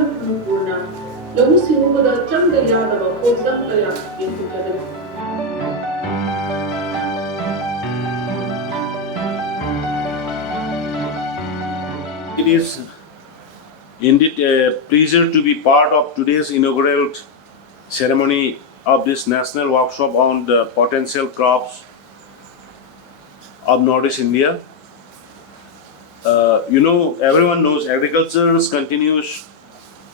ꯃꯅꯤꯄꯨꯔꯅ ꯂꯧꯎ ꯁꯤꯡꯎꯕꯗ ꯆꯪꯗ ꯌꯥꯗꯕ ꯈꯣꯡꯖꯪ ꯀꯌꯥ ꯌꯦꯡꯊꯣꯛꯀꯗꯕꯅꯤ꯫ It is indeed a pleasure to be part of today's inaugural ceremony of this national workshop on the potential crops of Northeast India. Everyone knows agriculture continues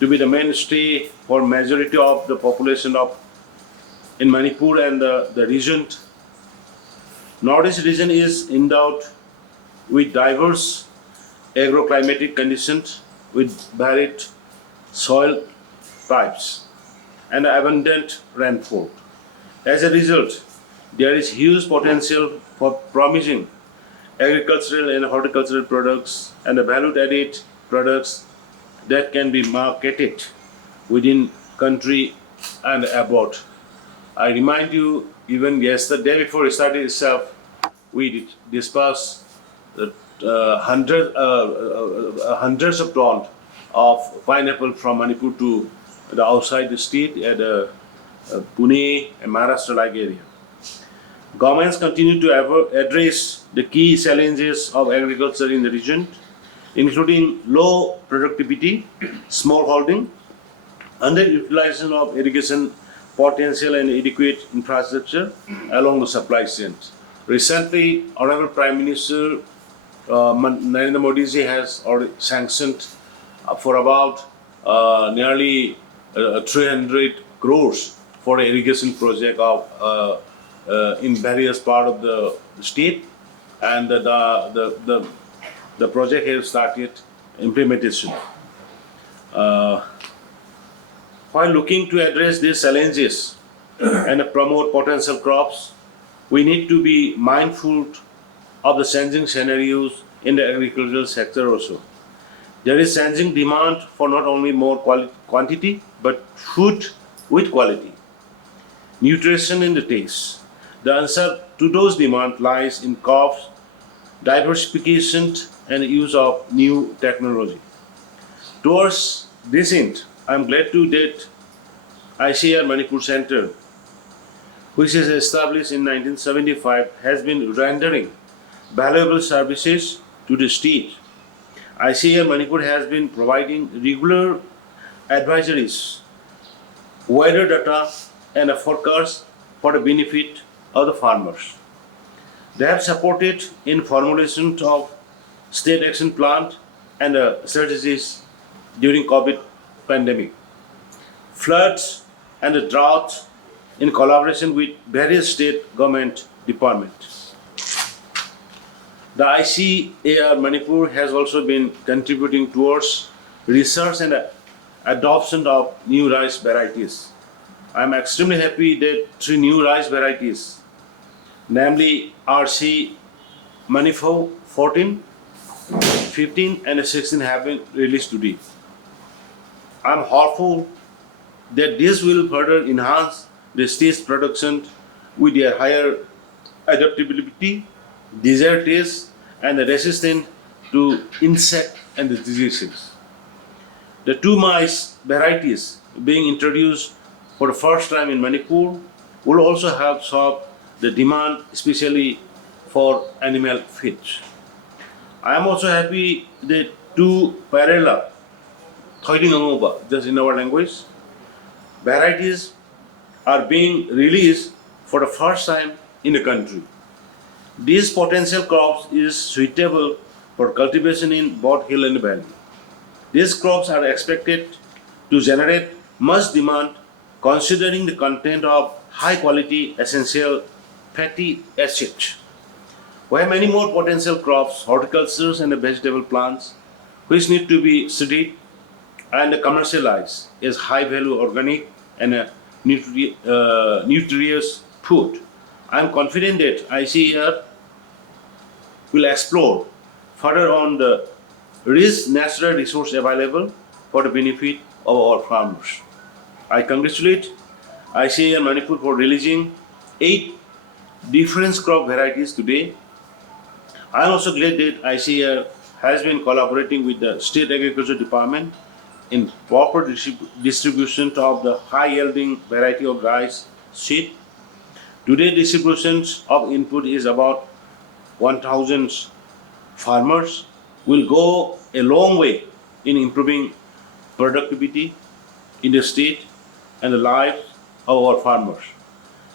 to be the mainstay for majority of the population of in Manipur and the region. Northeast region is endowed with diverse agroclimatic conditions with varied soil types and abundant rainfall. As a result, there is huge potential for promising agricultural and horticultural products and value-added products that can be marketed within country and abroad. I remind you, even yesterday before starting itself, we dispersed hundreds of tons of pineapple from Manipur to the outside the state at Pune and Maharashtra-like area. Governments continue to address the key challenges of agriculture in the region, including low productivity, small holding, underutilization of irrigation potential and adequate infrastructure along the supply chains. Recently, Honorable Prime Minister Narendra Modi ji has already sanctioned for about nearly 300 crores for irrigation project of in various part of the state, and the project has started implementation. While looking to address these challenges and promote potential crops, we need to be mindful of the changing scenarios in the agricultural sector also. There is changing demand for not only more quantity but food with quality, nutrition in the taste. The answer to those demands lies in crops, diversification and use of new technology. Towards this end, I am glad to that ICAR Manipur Center, which is established in 1975, has been rendering valuable services to the state. ICAR Manipur has been providing regular advisories, weather data and a forecast for the benefit of the farmers. They have supported in formulation of state action plan and strategies during COVID pandemic, floods and the drought in collaboration with various state government departments. The ICAR Manipur has also been contributing towards research and adoption of new rice varieties. I am extremely happy that 3 new rice varieties, namely RC Manifo 14, 15 and 16 have been released today. I am hopeful that this will further enhance the state's production with their higher adaptability, desired taste, and resistance to insect and diseases. The 2 maize varieties being introduced for the first time in Manipur will also help solve the demand, especially for animal feed. I am also happy that 2 Parela, Thoidingangoba, just in our language, varieties are being released for the first time in the country. These potential crops is suitable for cultivation in both hill and valley. These crops are expected to generate much demand considering the content of high quality essential fatty acids. We have many more potential crops, horticultures and vegetable plants which need to be studied and commercialized as high value organic and nutritious food. I am confident that ICAR will explore further on the rich natural resource available for the benefit of our farmers. I congratulate ICAR Manipur for releasing 8 different crop varieties today. I am also glad that ICAR has been collaborating with the State Agriculture Department in proper distribution of the high-yielding variety of rice seed. Today, distributions of input is about 1,000 farmers will go a long way in improving productivity in the state and the lives of our farmers.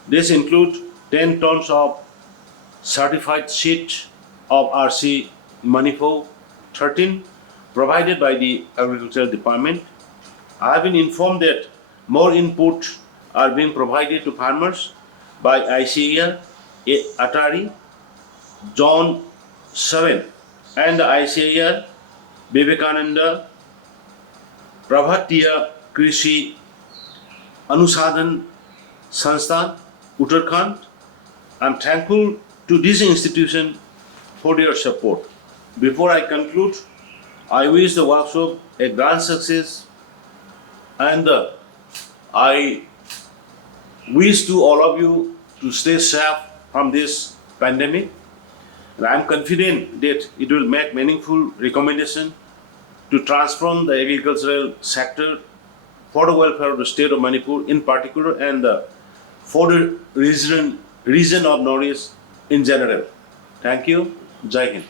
This includes 10 tons of certified seed of RC Manipur 13 provided by the Agricultural Department. I have been informed that more inputs are being provided to farmers by ICAR, Atari, Zone 7 and the ICAR Vivekananda Prabhatiya Krishi Anusadhan Sansthan, Uttarakhand. I am thankful to this institution for their support. Before I conclude, I wish the workshop a grand success and I wish to all of you to stay safe from this pandemic. And I am confident that it will make meaningful recommendation to transform the agricultural sector for the welfare of the state of Manipur in particular and for the region of Northeast in general. Thank you. Jai Hind.